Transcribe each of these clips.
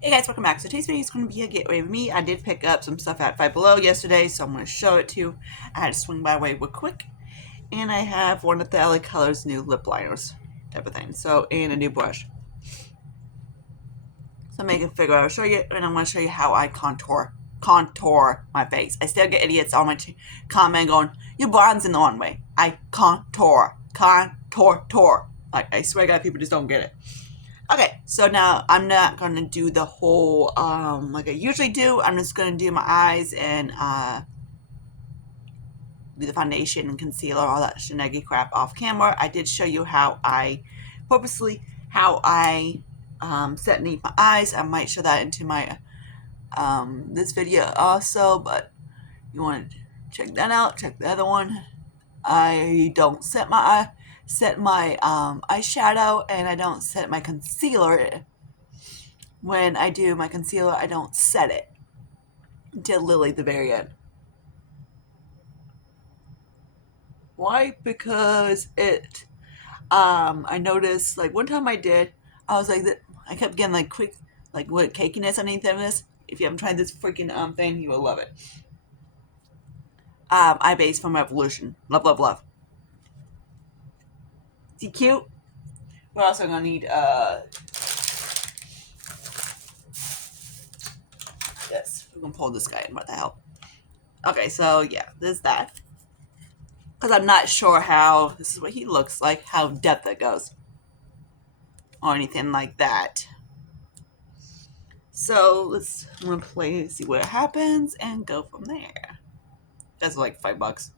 Hey guys, welcome back. So today's video is going to be a getaway with me. I did pick up some stuff at Five Below yesterday, so I'm going to show it to you. I had to swing by way real quick. And I have one of the LA Colors new lip liners type of thing. So, and a new brush. So make a figure I'll show you, and I'm going to show you how I contour my face. I still get idiots on my comment going, "Your bronze in the wrong way." I contour. Like, I swear to God, people just don't get it. Okay, so now I'm not going to do the whole, like I usually do. I'm just going to do my eyes and, do the foundation and concealer, all that shenanigans crap off camera. I did show you how I, set underneath my eyes. I might show that into my, this video also, but you want to check that out, check the other one. I don't set my eyeshadow, and I don't set my concealer. When I do my concealer, I don't set it until literally the very end. Why? Because I noticed, like, one time I was like, I kept getting, like, quick, like, what, cakiness underneath of this. If you haven't tried this freaking, thing, you will love it. Eye base from Revolution. Love, love, love. See, cute? We're also gonna need, this. We're gonna pull this guy in. What the hell? Okay, so, yeah, there's that. Because I'm not sure how, this is what he looks like, how depth it goes. Or anything like that. So I'm gonna play, see what happens, and go from there. That's like $5.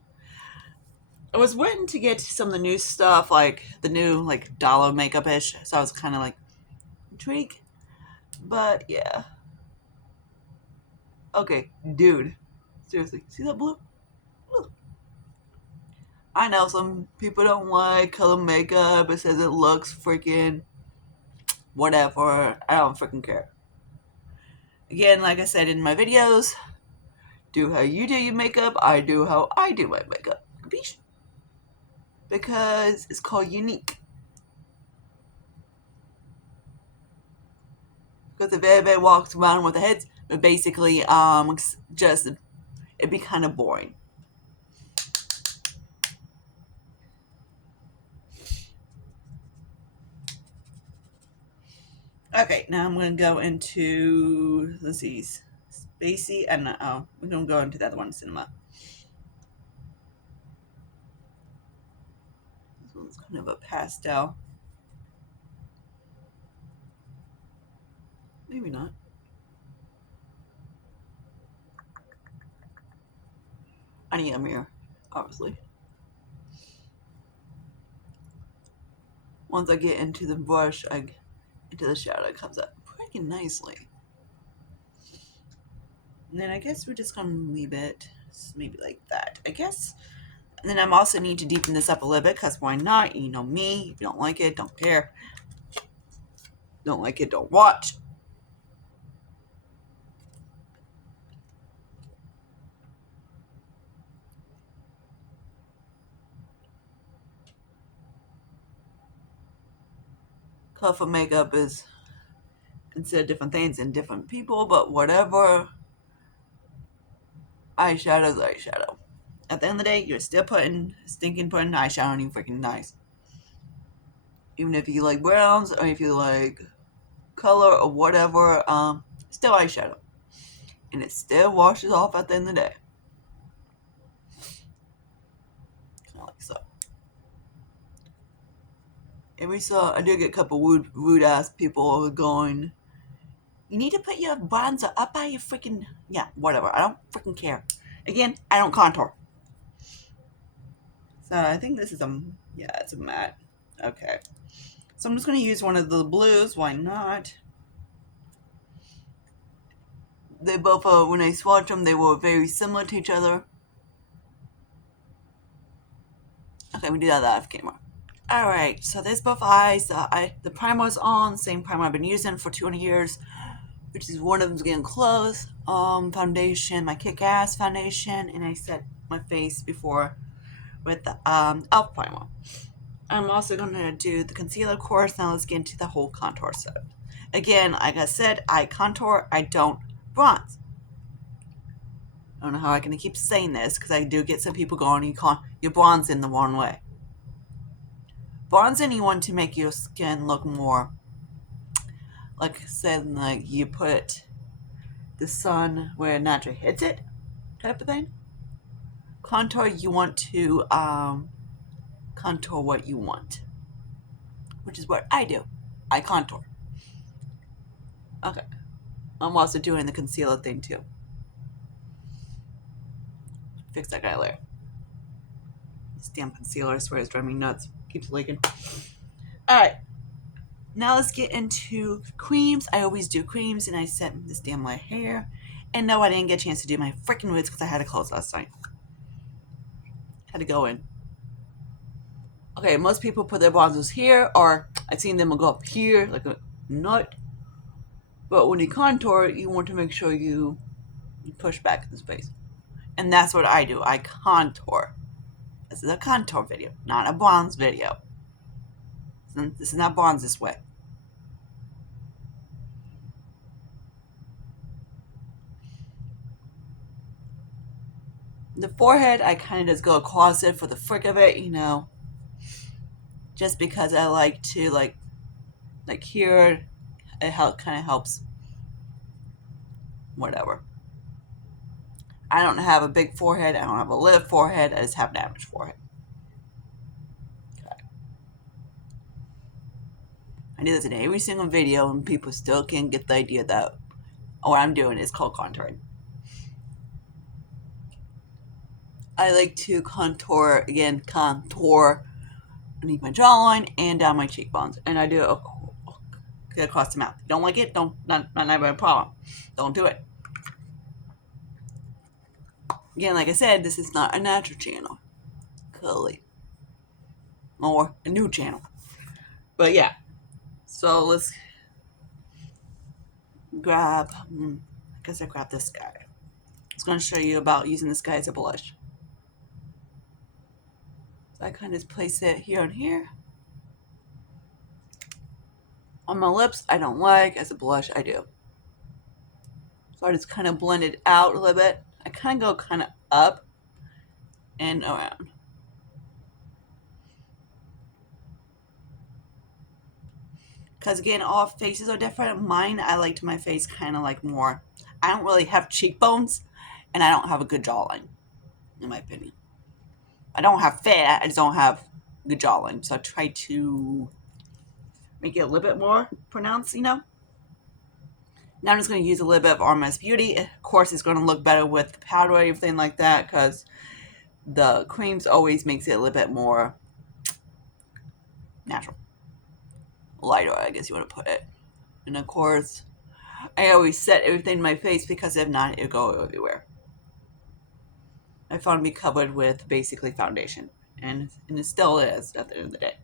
I was waiting to get some of the new stuff, like the new like dollar makeup-ish, so I was kind of like intrigued. But yeah. Okay, dude. Seriously, see that blue? Look. I know some people don't like color makeup. It says it looks freaking whatever. I don't freaking care. Again, like I said in my videos, do how you do your makeup. I do how I do my makeup. Because it's called unique. Because if everybody walks around with their heads, but basically, just it'd be kind of boring. Okay, now I'm going to go into, let's see, Spacey, and we're going to go into the other one, Cinema. This one's kind of a pastel. Maybe not. I need a mirror, obviously. Once I get into the brush, into the shadow, it comes up pretty nicely. And then I guess we're just going to leave it maybe like that, I guess. And then I'm also need to deepen this up a little bit, because why not? You know me. If you don't like it, don't care. Don't like it, don't watch. Colorful makeup is considered different things in different people, but whatever. Eyeshadow's eyeshadow. At the end of the day, you're still putting eyeshadow on you freaking nice. Even if you like browns, or if you like color or whatever, still eyeshadow. And it still washes off at the end of the day. Kind of like so. And I do get a couple rude ass people going, "You need to put your bronzer up by your freaking," yeah, whatever. I don't freaking care. Again, I don't contour. So I think this is it's a matte. Okay. So I'm just going to use one of the blues. Why not? They both, when I swatched them, they were very similar to each other. Okay, we do that off camera. Alright, so there's both eyes. The primer's on, same primer I've been using for 200 years, which is one of them's getting close. Foundation, my kick-ass foundation, and I set my face before with the e.l.f. primer. I'm also going to do the concealer, of course. Now let's get into the whole contour set. Again, like I said, I contour, I don't bronze. I don't know how I can keep saying this because I do get some people going, you're bronzing the wrong way. Bronzing, you want to make your skin look more, like I said, like you put the sun where it naturally hits it, type of thing. Contour, you want to contour what you want, which is what I do. I contour. Okay. I'm also doing the concealer thing too. Fix that guy later. This damn concealer, I swear, is driving me nuts. Keeps leaking. Alright. Now let's get into creams. I always do creams, and I set this damn my hair. And no, I didn't get a chance to do my freaking wigs because I had to close last night. Had to go in. Okay, most people put their bronzers here, or I've seen them go up here like a nut. But when you contour, you want to make sure you push back in the space. And that's what I do. I contour. This is a contour video, not a bronze video. This is not bronze this way. The forehead, I kind of just go across it for the frick of it, you know. Just because I like to, like here, it kind of helps. Whatever. I don't have a big forehead. I don't have a little forehead. I just have an average forehead. Okay. I do this in every single video, and people still can't get the idea that what I'm doing is called contouring. I like to contour, again, contour underneath my jawline and down my cheekbones. And I do it across the mouth. If you don't like it, not a problem. Don't do it. Again, like I said, this is not a natural channel. Clearly. Or a new channel. But yeah. So let's grab, I guess I grabbed this guy. I was going to show you about using this guy as a blush. So I kind of just place it here and here. On my lips, I don't like. As a blush, I do. So I just kind of blend it out a little bit. I kind of go kind of up and around. Because again, all faces are different. Mine, I liked my face kind of like more. I don't really have cheekbones, and I don't have a good jawline, in my opinion. I don't have fat, I just don't have good jawline. So I try to make it a little bit more pronounced, you know. Now I'm just going to use a little bit of RMS Beauty. Of course, it's going to look better with the powder or everything like that, because the creams always makes it a little bit more natural. Lighter, I guess you want to put it. And of course, I always set everything in my face, because if not, it'll go everywhere. I found me covered with basically foundation, and it still is at the end of the day.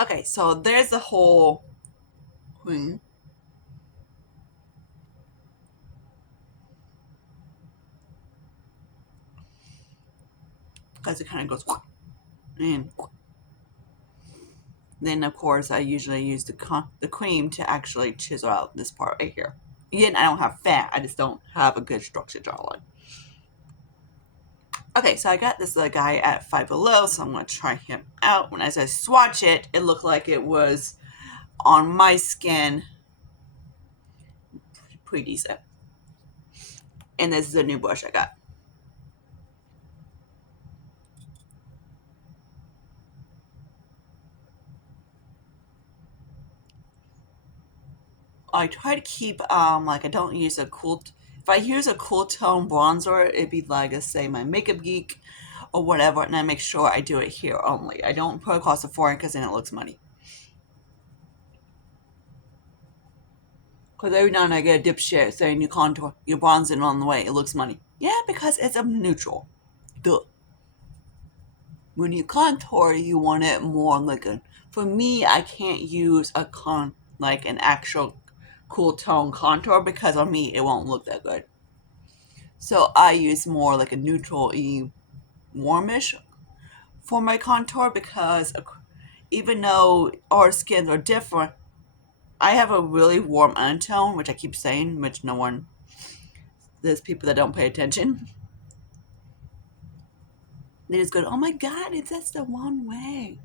Okay, so there's the whole queen. Because it kind of goes and then of course I usually use the cream to actually chisel out this part right here. Again, I don't have fat, I just don't have a good structured jawline. Okay, so I got this guy at Five Below, so I'm going to try him out. When as I swatch it, it looked like it was on my skin pretty decent. And this is a new brush I got. I try to keep like I don't use a cool. If I use a cool tone bronzer, it'd be like, let's say, my Makeup Geek or whatever, and I make sure I do it here only. I don't put it across the forehead because then it looks money. Because every now and then I get a dipshit saying you contour, you're bronzing on the way, it looks money. Yeah, because it's a neutral. Duh. When you contour, you want it more like a. For me, I can't use like an actual cool tone contour, because on me it won't look that good. So I use more like a neutral-y, warmish for my contour, because even though our skins are different, I have a really warm undertone, which I keep saying, which no one, there's people that don't pay attention. They just go, oh my god, that's the one way.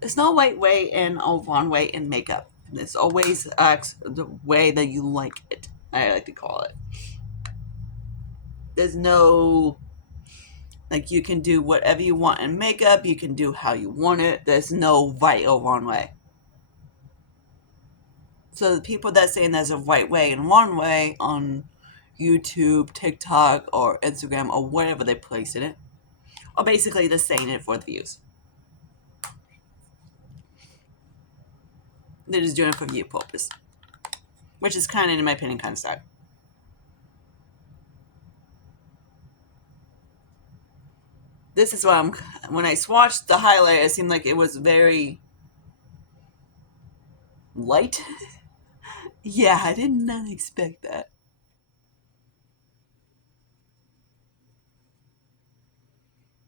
There's no right way and a wrong way in makeup. There's always the way that you like it, I like to call it. There's no, like, you can do whatever you want in makeup, you can do how you want it. There's no right or wrong way. So the people that saying there's a right way and wrong way on YouTube, TikTok, or Instagram, or whatever they place in it, are basically just saying it for the views. They're just doing it for view purpose, which is kind of, in my opinion, kind of sad. This is what when I swatched the highlight, it seemed like it was very light. Yeah, I did not expect that.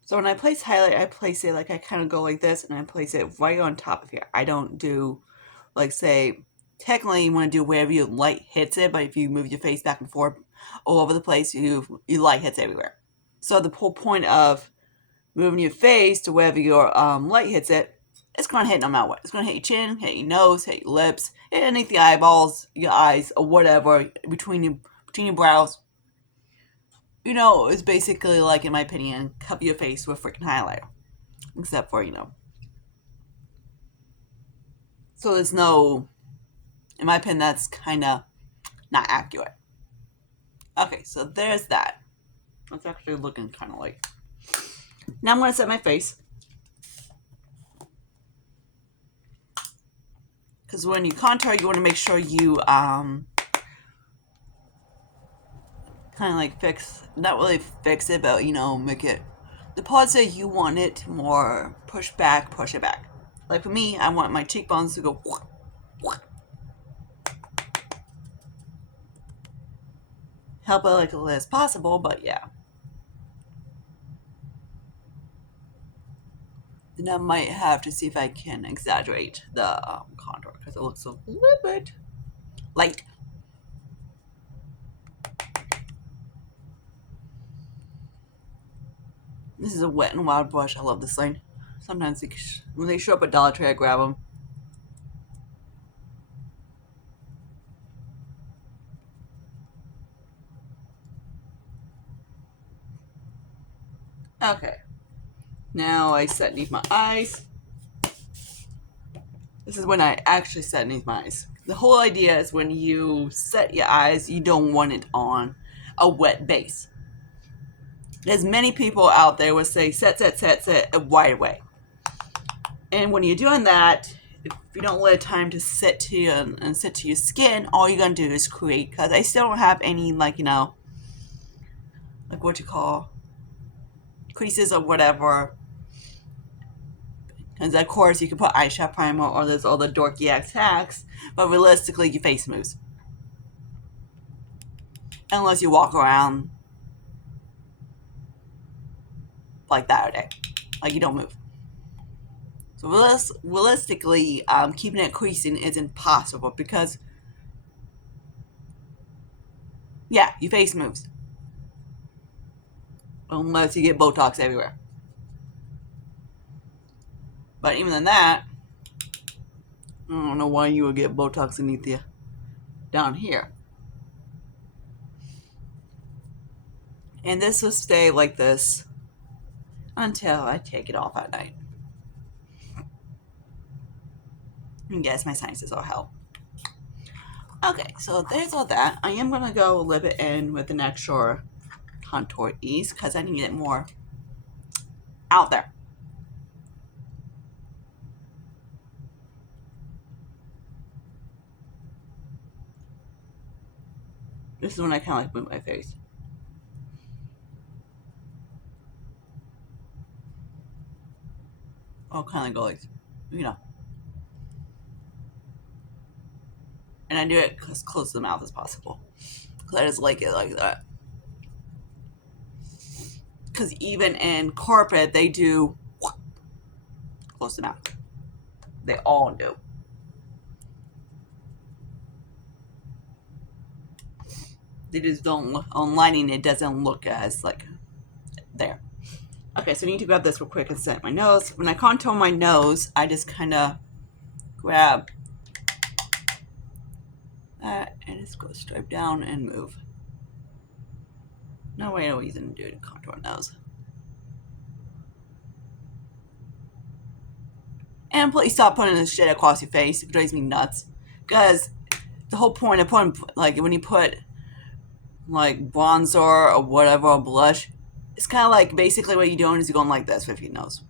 So when I place highlight, I place it like, I kind of go like this, and I place it right on top of here. I don't do, like, say, technically you want to do wherever your light hits it, but if you move your face back and forth all over the place, your light hits everywhere. So the whole point of moving your face to wherever your light hits it, it's going to hit no matter what. It's going to hit your chin, hit your nose, hit your lips, hit underneath the eyeballs, your eyes, or whatever, between your brows. You know, it's basically like, in my opinion, cover your face with freaking highlighter. Except for, So there's no, in my opinion, that's kind of not accurate. Okay, so there's that. It's actually looking kind of like. Now I'm going to set my face. Because when you contour, you want to make sure you kind of like not really fix it, but make it, the parts that you want it more push it back. Like for me, I want my cheekbones to go help it like as little as possible, but yeah. Then I might have to see if I can exaggerate the contour, because it looks a little bit light. This is a Wet n Wild brush. I love this thing. Sometimes when they show up at Dollar Tree, I grab them. Okay. Now I set underneath my eyes. This is when I actually set underneath my eyes. The whole idea is when you set your eyes, you don't want it on a wet base. There's many people out there will say set right away. And when you're doing that, if you don't let time to sit to you and sit to your skin, all you're gonna do is create. Because I still don't have any like what you call creases or whatever. Because of course you can put eyeshadow primer or there's all the dorky ass hacks, but realistically your face moves. Unless you walk around like that all day. Like you don't move. So realistically, keeping it creasing is impossible because, yeah, your face moves. Unless you get Botox everywhere. But even than that, I don't know why you would get Botox underneath you down here. And this will stay like this until I take it off at night. And guess my sinuses all hell. Okay, so there's all that. I am going to go a little bit in with an extra contour ease because I need it more out there. This is when I kind of like move my face. I'll kind of go like, And I do it as close to the mouth as possible. Because I just like it like that. Because even in corporate, they do close to the mouth. They all do. They just don't look on lighting. It doesn't look as like there. Okay, so I need to grab this real quick and set my nose. When I contour my nose, I just kind of grab that and just go straight down and move. No way, no reason to do it. Contour nose. And please stop putting this shit across your face. It drives me nuts. Because the whole point of putting, like, when you put, like, bronzer or whatever, or blush, it's kind of like basically what you're doing is you're going like this with your nose.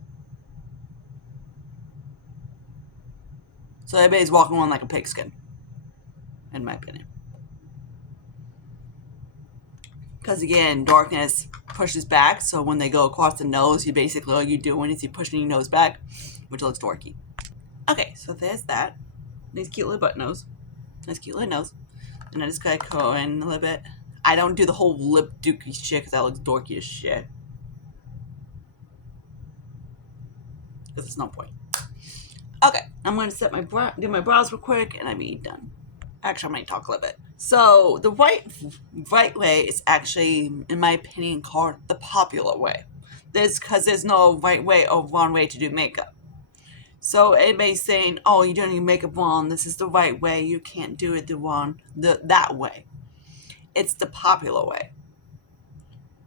So everybody's walking around like a pigskin, in my opinion. Because again, darkness pushes back, so when they go across the nose, you basically all you're doing is you're pushing your nose back, which looks dorky. Okay, so there's that. Nice cute little butt nose. Nice cute little nose. And I just gotta go in a little bit. I don't do the whole lip dookie shit because that looks dorky as shit. Because there's no point. Okay, I'm going to set my do my brows real quick, and I'm done. Actually, I'm going to talk a little bit. So the right way is actually, in my opinion, called the popular way. Because there's no right way or wrong way to do makeup. So everybody's saying, "Oh, you're doing your makeup wrong. This is the right way. You can't do it that way." It's the popular way.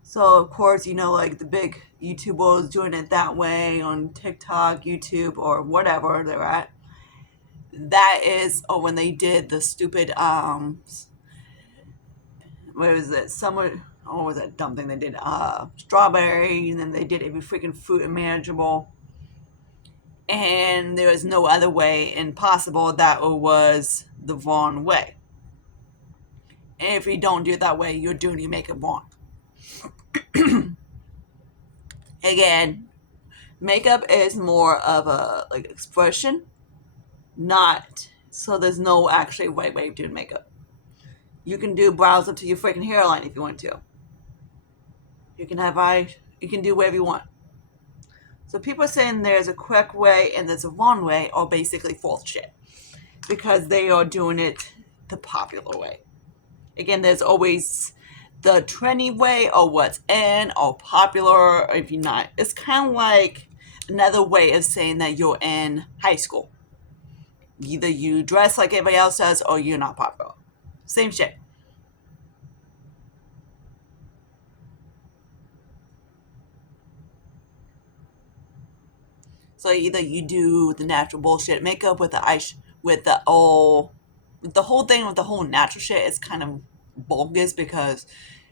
So of course, like the big YouTubers doing it that way on TikTok, YouTube, or whatever they're at. That is, or when they did the stupid what was it? Summer. Oh, what was that dumb thing they did? Strawberry, and then they did every freaking fruit imaginable. And there was no other way impossible. That was the wrong way. And if you don't do it that way, you're doing your makeup wrong. Again, makeup is more of a like expression, not so there's no actually right way of doing makeup. You can do brows up to your freaking hairline if you want to. You can have eyes. You can do whatever you want. So people are saying there's a correct way and there's a wrong way, or basically false shit, because they are doing it the popular way. Again, there's always the trendy way, or what's in, or popular, or if you're not. It's kind of like another way of saying that you're in high school. Either you dress like everybody else does, or you're not popular. Same shit. So either you do the natural bullshit makeup with the with the whole thing with the whole natural shit is kind of bogus, because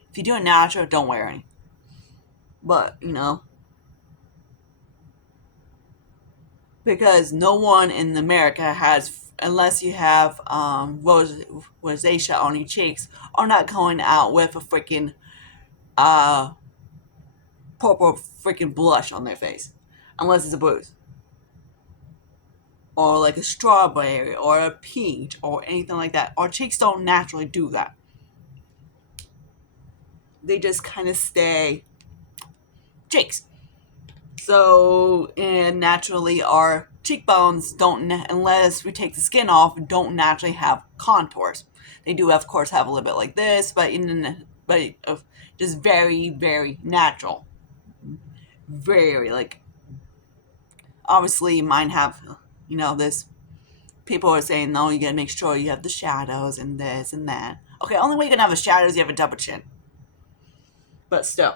if you do it natural, don't wear any. But because no one in America has, unless you have rosacea on your cheeks, are not going out with a freaking uh purple freaking blush on their face, unless it's a bruise, or like a strawberry or a peach or anything like that. Our cheeks don't naturally do that. They just kind of stay cheeks. So, and naturally, our cheekbones don't, unless we take the skin off, don't naturally have contours. They do, of course, have a little bit like this, but just very, very natural. Very like, obviously, mine have, this. People are saying, no, you gotta make sure you have the shadows and this and that. Okay, only way you can have a shadow is you have a double chin. But still.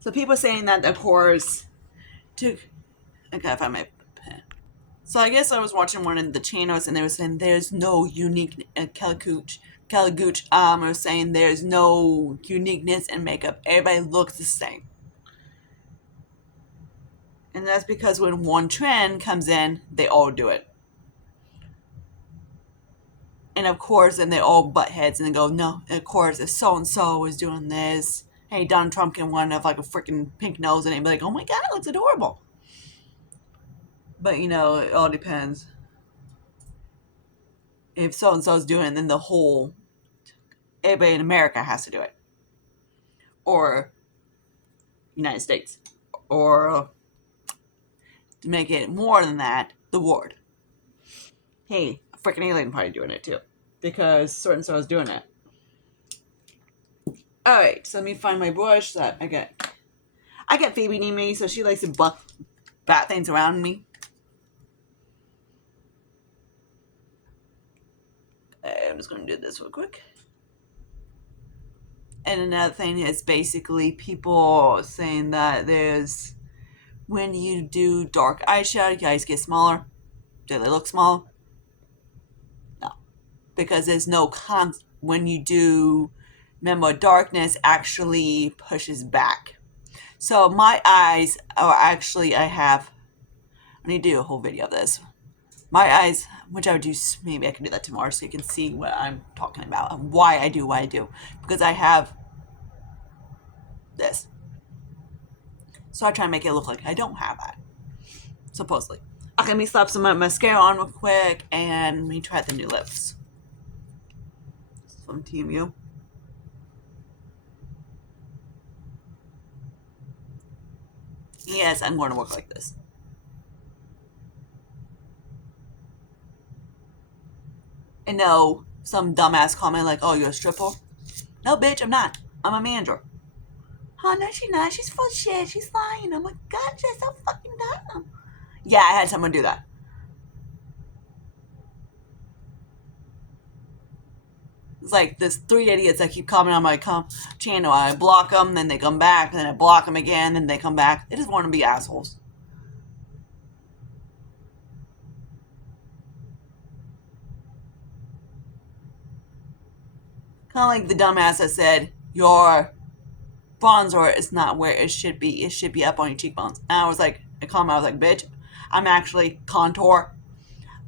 So people are saying that, of course, to okay, if I may. So I guess I was watching one of the channels, and they were saying there's no unique Caligooch. Was saying there's no uniqueness in makeup. Everybody looks the same, and that's because when one trend comes in, they all do it. And of course, then they all butt heads and they go, no. And of course, if so and so is doing this, hey, Donald Trump can one have like a freaking pink nose, and they'd be like, oh my god, it looks adorable. But it all depends. If so and so is doing it, then the whole everybody in America has to do it, or United States, or to make it more than that, the word. Hey, a freaking alien probably doing it too, because certain so is doing it. All right, so let me find my brush that I get. I get Phoebe near me, so she likes to bat things around me. I'm just going to do this real quick. And another thing is basically people saying that there's, when you do dark eyeshadow, your eyes get smaller. Do they look small? No. Because there's no when you do, remember, darkness actually pushes back. So my eyes are actually, I need to do a whole video of this. My eyes, which I would do, maybe I can do that tomorrow so you can see what I'm talking about and why I do what I do. Because I have this. So I try to make it look like I don't have that. Supposedly. Okay, let me slap some mascara on real quick and let me try the new lips. From TMU. Yes, I'm going to work like this. And no, some dumbass comment like, oh, you're a stripper? No, bitch, I'm not. I'm a manager. Oh, no, she's not. She's full of shit. She's lying. I'm like, God, she's so fucking dumb. Yeah, I had someone do that. It's like there's 3 idiots that keep commenting on my channel. I block them, then they come back, then I block them again, then they come back. They just want to be assholes. Kind of like the dumbass that said, your bronzer is not where it should be. It should be up on your cheekbones. And I was like, I was like, bitch, I'm actually contour.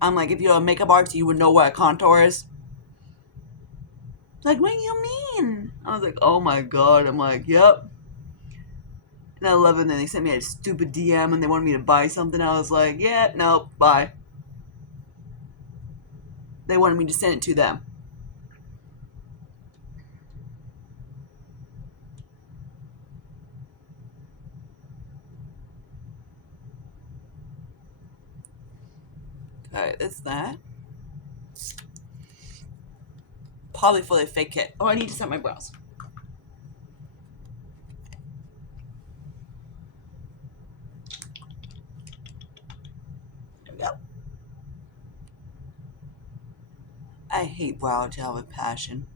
I'm like, if you're a makeup artist, you would know what a contour is. Like, what do you mean? I was like, oh my God. I'm like, yep. And I love it. And then they sent me a stupid DM and they wanted me to buy something. I was like, yeah, nope, bye. They wanted me to send it to them. Okay, that's that. Probably for the fake kit. Oh, I need to set my brows. There we go. I hate brow gel with passion.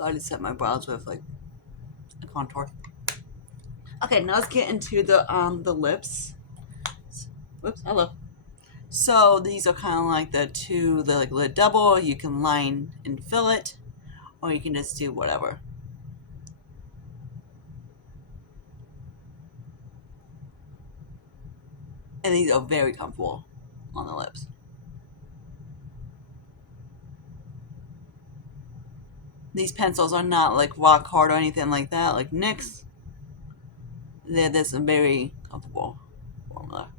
I just set my brows with like a contour. Okay, now let's get into the lips. Whoops, hello. So these are kind of like the like lid double. You can line and fill it, or you can just do whatever. And these are very comfortable on the lips. These pencils are not like rock hard or anything like that, like NYX. They're this very comfortable formula.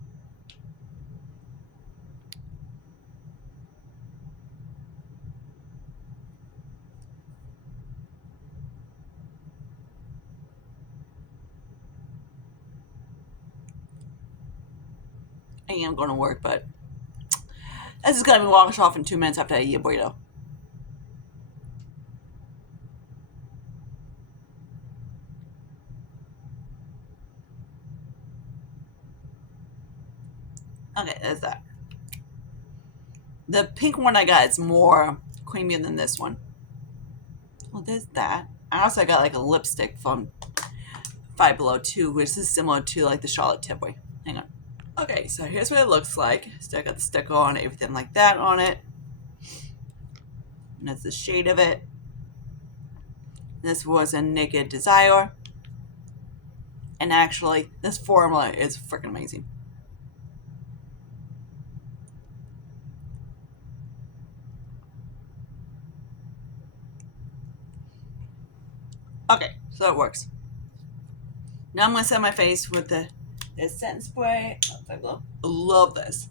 I am going to work, but this is going to be washed off in 2 minutes after I eat a burrito. Okay, that's that. The pink one I got is more creamier than this one. Well, there's that. I also got like a lipstick from Five Below too, which is similar to like the Charlotte Tilbury. Hang on. Okay, so here's what it looks like. Still got the sticker on it, everything like that on it. And that's the shade of it. This was a Naked Desire. And actually, this formula is freaking amazing. Okay, so it works. Now I'm going to set my face with this setting spray. I love this.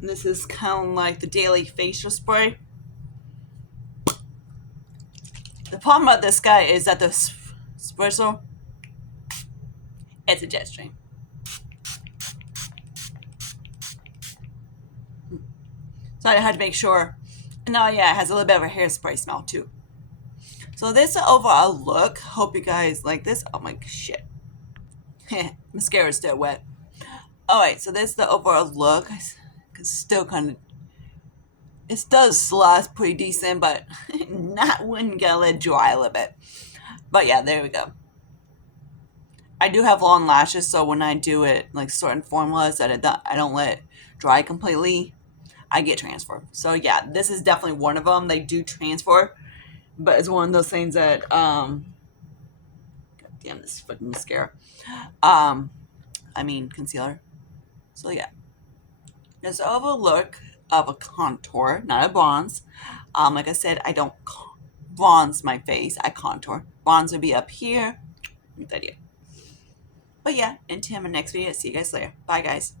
And this is kind of like the daily facial spray. The problem about this guy is that the spritzer, It's a jet stream. So I had to make sure. And now, yeah, it has a little bit of a hairspray smell too. So this is the overall look. Hope you guys like this. Oh my shit. Mascara's still wet. Alright, so this is the overall look. It's still kind of, it does last pretty decent, but not when you gotta let it dry a little bit. But yeah, there we go. I do have long lashes, so when I do it, like certain formulas that I don't let it dry completely, I get transfer. So yeah, this is definitely one of them. They do transfer, but it's one of those things that God damn, this fucking mascara. Um, I mean concealer. So yeah, there's an overall look of a contour, not a bronze. Like I said, I don't bronze my face. I contour. Bronze would be up here. Good idea. But yeah, until my next video. See you guys later. Bye, guys.